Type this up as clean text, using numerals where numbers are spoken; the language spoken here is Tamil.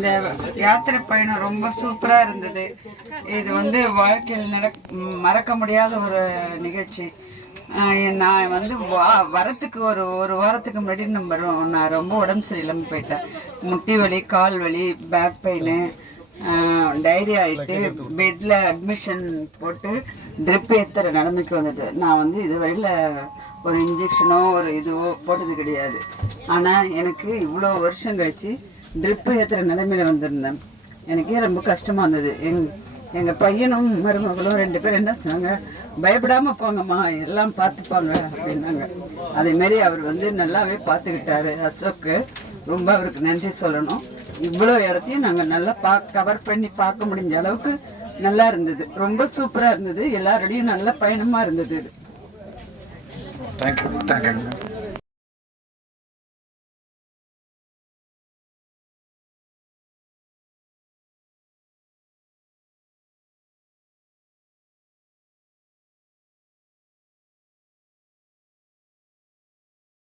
இந்த யாத்திரை பயணம் ரொம்ப சூப்பராக இருந்தது. இது வந்து வாழ்க்கையில் மறக்க முடியாத ஒரு நிகழ்ச்சி. நான் வந்து வரத்துக்கு ஒரு வாரத்துக்கு முன்னாடி நான் ரொம்ப உடம்பு சரியில்லாமல் போயிட்டேன். முட்டி வலி, கால் வலி, பேக் பெயின், டைரி ஆகிட்டு பெட்டில் அட்மிஷன் போட்டு ட்ரிப் ஏற்றுற நிலைமைக்கு வந்துட்டு நான் வந்து இதுவரையில் ஒரு இன்ஜெக்ஷனோ ஒரு இதுவோ போட்டது கிடையாது. ஆனால் எனக்கு இவ்வளோ வருஷம் கழித்து ட்ரிப்பு ஏற்றுற நிலைமையில் வந்திருந்தேன். எனக்கே ரொம்ப கஷ்டமாக இருந்தது. எங்கள் பையனும் மருமகளும் 2 பேரும் என்ன சொன்னாங்க, பயப்படாமல் போங்கம்மா, எல்லாம் பார்த்துப்பாங்க அப்படின்னாங்க. அதேமாரி அவர் வந்து நல்லாவே பார்த்துக்கிட்டாரு. அசோக்கு ரொம்ப அவருக்கு நன்றி சொல்லணும். இவ்வளோ இடத்தையும் நாங்கள் நல்லா கவர் பண்ணி பார்க்க முடிஞ்ச அளவுக்கு நல்லா இருந்தது. ரொம்ப சூப்பராக இருந்தது. எல்லாரோடையும் நல்ல பயணமாக இருந்தது. தேங்க்யூ.